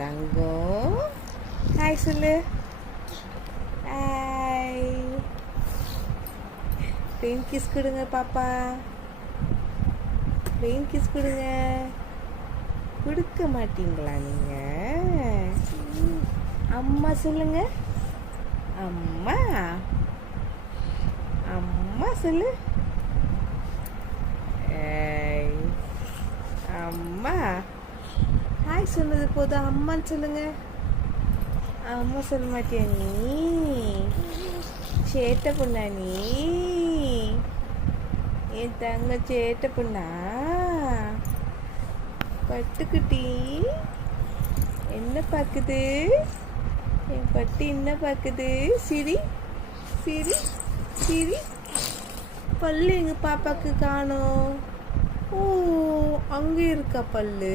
தங்கம் hi சொல்லு. Hi. Pain kiss கொடுங்க பாப்பா. பெயின் கிஸ் கொடுங்க. கொடுக்க மாட்டீங்களா நீங்க? அம்மா சொல்லுங்க. அம்மா அம்மா சொல்லு. அம்மா ஹாய் சொன்னது போதும் அம்மான்னு சொல்லுங்க. அம்மா சொல்ல மாட்டியா நீ? சேட்டை பொண்ணா நீ? என் தங்க சேட்டை பொண்ணா? பட்டுக்குட்டி என்ன பார்க்குது? என் பட்டு என்ன பார்க்குது? சிரி சிரி சிரி. பல்லு எங்க பாப்பாக்கு காணோம். ஓ, அங்கே இருக்கா பல்லு?